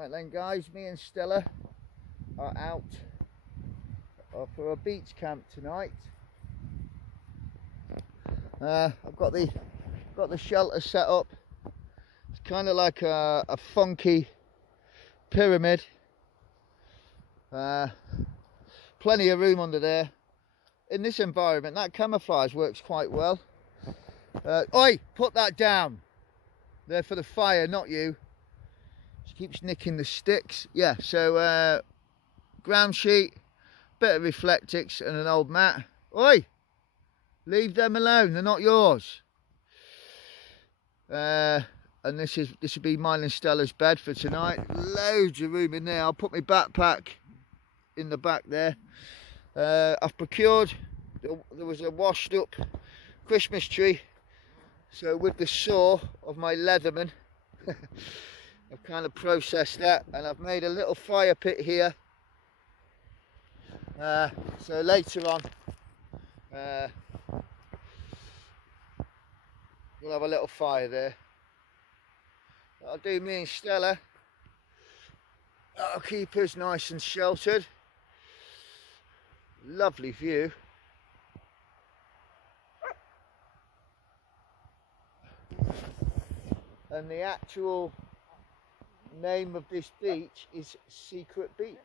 Right then guys, me and Stella are out for a beach camp tonight. I've got the shelter set up. It's kind of like a funky pyramid. Plenty of room under there. In this environment, that camouflage works quite well. Oi, put that down. They're for the fire, not you. She keeps nicking the sticks. Yeah, so ground sheet, bit of Reflectix and an old mat. Oi, leave them alone, they're not yours. And this will be mine and Stella's bed for tonight. Loads of room in there. I'll put my backpack in the back there. I've procured, there was a washed up Christmas tree, so with the saw of my Leatherman I've kind of processed that, and I've made a little fire pit here, so later on we'll have a little fire there. That'll do me and Stella. That'll keep us nice and sheltered. Lovely view. And the actual name of this beach is Secret Beach.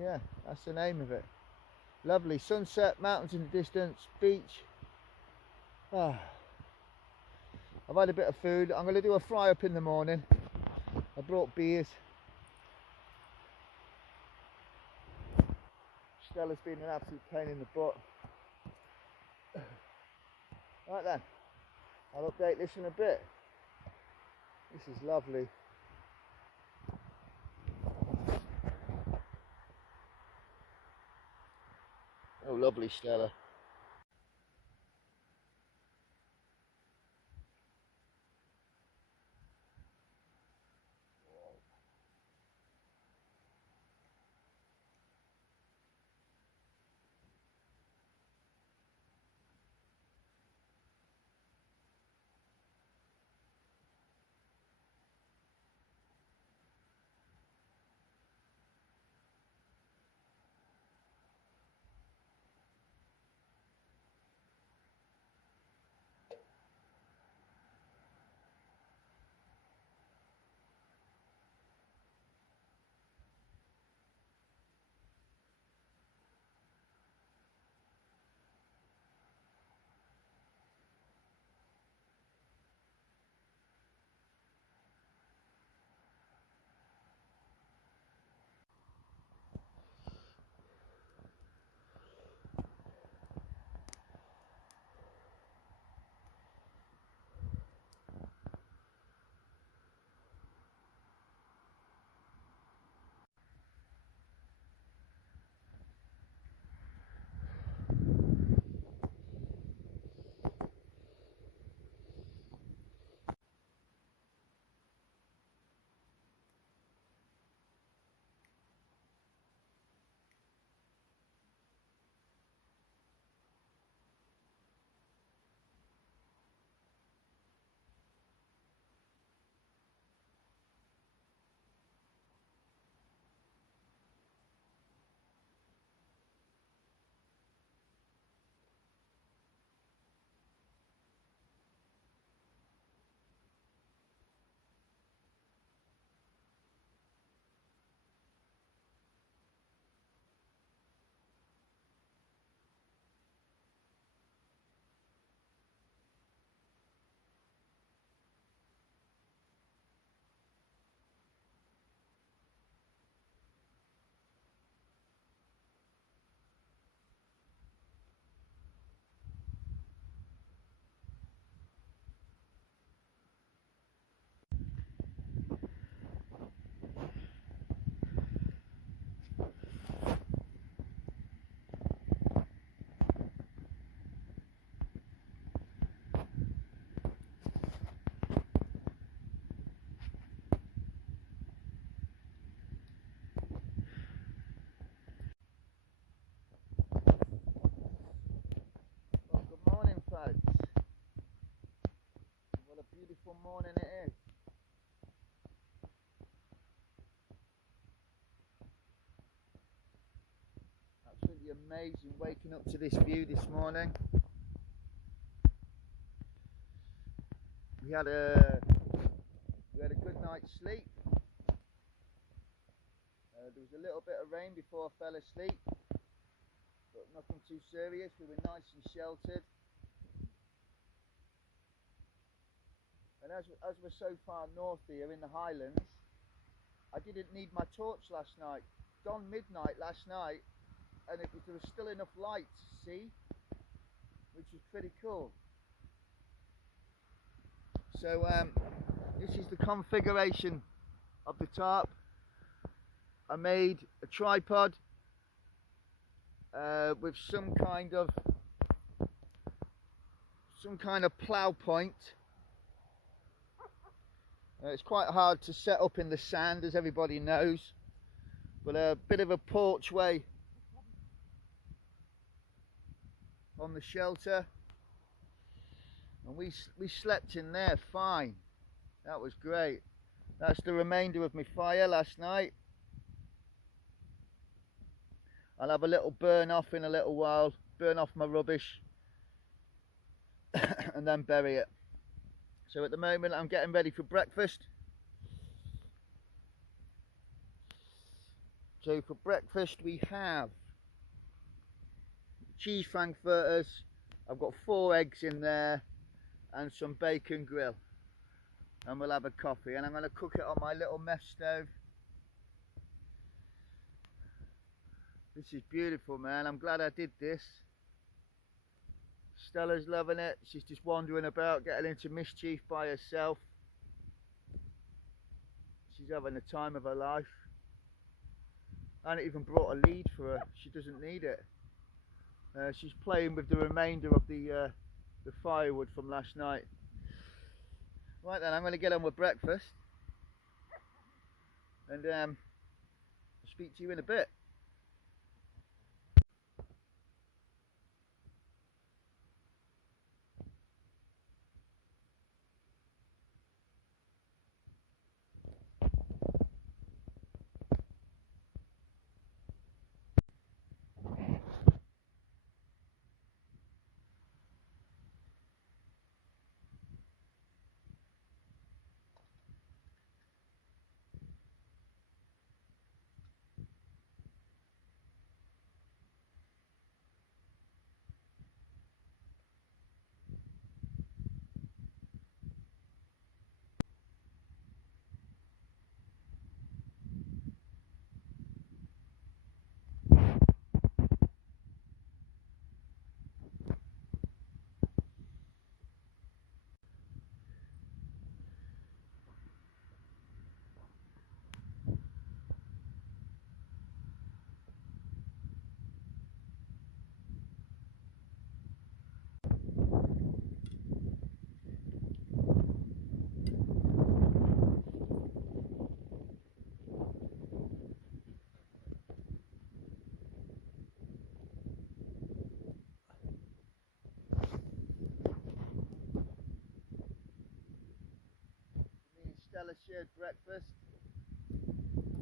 Yeah, that's the name of it. Lovely sunset, mountains in the distance, beach. I've had a bit of food. I'm going to do a fry up in the morning. I brought beers. Stella's been an absolute pain in the butt. Right then, I'll update this in a bit. This is lovely. Oh, lovely, Stella. amazing waking up to this view this morning. We had a good night's sleep. There was a little bit of rain before I fell asleep, but nothing too serious. We were nice and sheltered. And as we're so far north here in the Highlands, I didn't need my torch last night. Gone midnight last night, and there was still enough light to see, which was pretty cool. So this is the configuration of the tarp. I made a tripod with some kind of plough point. It's quite hard to set up in the sand, as everybody knows, but a bit of a porchway on the shelter, and we slept in there fine. That was great. That's the remainder of my fire last night. I'll have a little burn off in a little while, burn off my rubbish and then bury it. So at the moment I'm getting ready for breakfast. So for breakfast we have cheese frankfurters. I've got 4 eggs in there and some bacon grill, and we'll have a coffee, and I'm going to cook it on my little mess stove. This is beautiful, man. I'm glad I did this. Stella's loving it. She's just wandering about, getting into mischief by herself. She's having the time of her life. I haven't even brought a lead for her. She doesn't need it. She's playing with the remainder of the firewood from last night. Right then, I'm going to get on with breakfast, and I'll speak to you in a bit. Stella shared breakfast.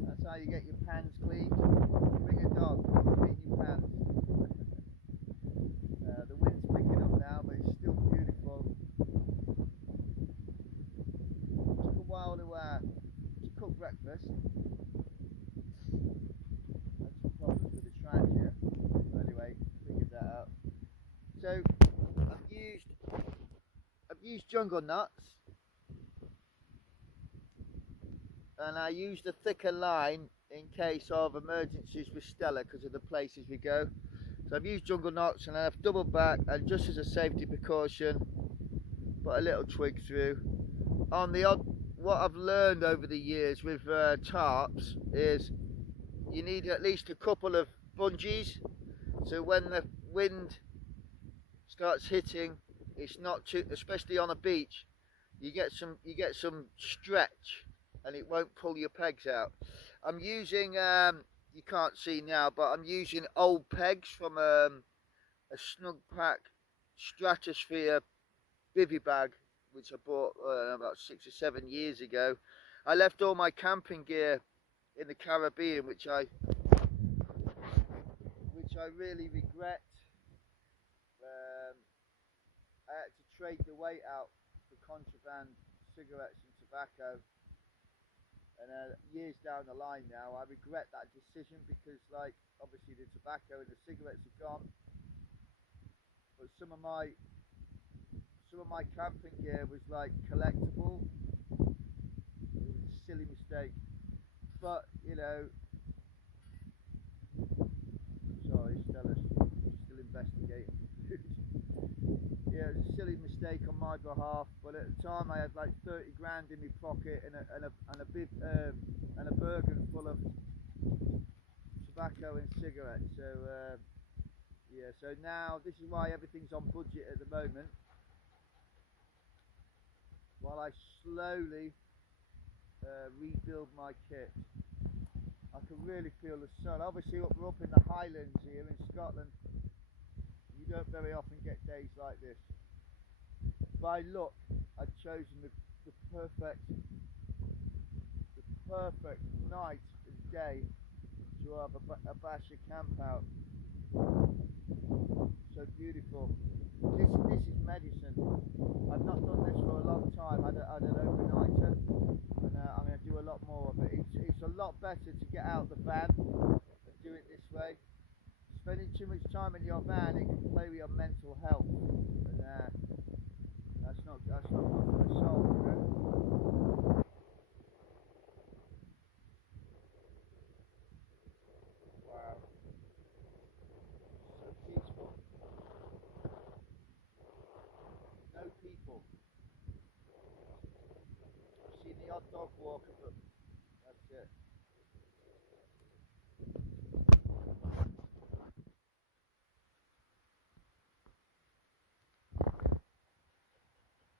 That's how you get your pans cleaned. Bring a dog, clean your pans. The wind's picking up now, but it's still beautiful. It took a while to cook breakfast. Had some problems with the trans here. Anyway, figured that out. So I've used jungle nuts. And I used a thicker line in case of emergencies with Stella because of the places we go. So I've used jungle nuts, and I've doubled back, and just as a safety precaution, put a little twig through. On the odd, what I've learned over the years with tarps is you need at least a couple of bungees, so when the wind starts hitting, it's not too, especially on a beach, you get some stretch, and it won't pull your pegs out. I'm using, you can't see now, but I'm using old pegs from a Snug Pack Stratosphere bivvy bag, which I bought about 6 or 7 years ago. I left all my camping gear in the Caribbean, which I I really regret. I had to trade the weight out for contraband cigarettes and tobacco, and years down the line now I regret that decision, because like obviously the tobacco and the cigarettes are gone, but some of my camping gear was like collectible. It was a silly mistake, but you know, sorry Stella's still investigating. Yeah, it was a silly mistake on my behalf, but at the time I had like 30 grand in my pocket and a big and a Bergen full of tobacco and cigarettes. So yeah, so now this is why everything's on budget at the moment, while I slowly rebuild my kit. I can really feel the sun. Obviously we're up in the Highlands here in Scotland. You don't very often get days like this. By luck, I'd chosen the perfect night and day to have a Basha camp out. So beautiful. This is medicine. I've not done this for a long time. I had an overnighter, and I'm going to do a lot more of it. It's a lot better to get out the van and do it this way. Spending too much time in your van, it can play with your mental health, and that's not good for the soul, you know? Wow, so peaceful. No people. I've seen the odd dog walker, but that's it.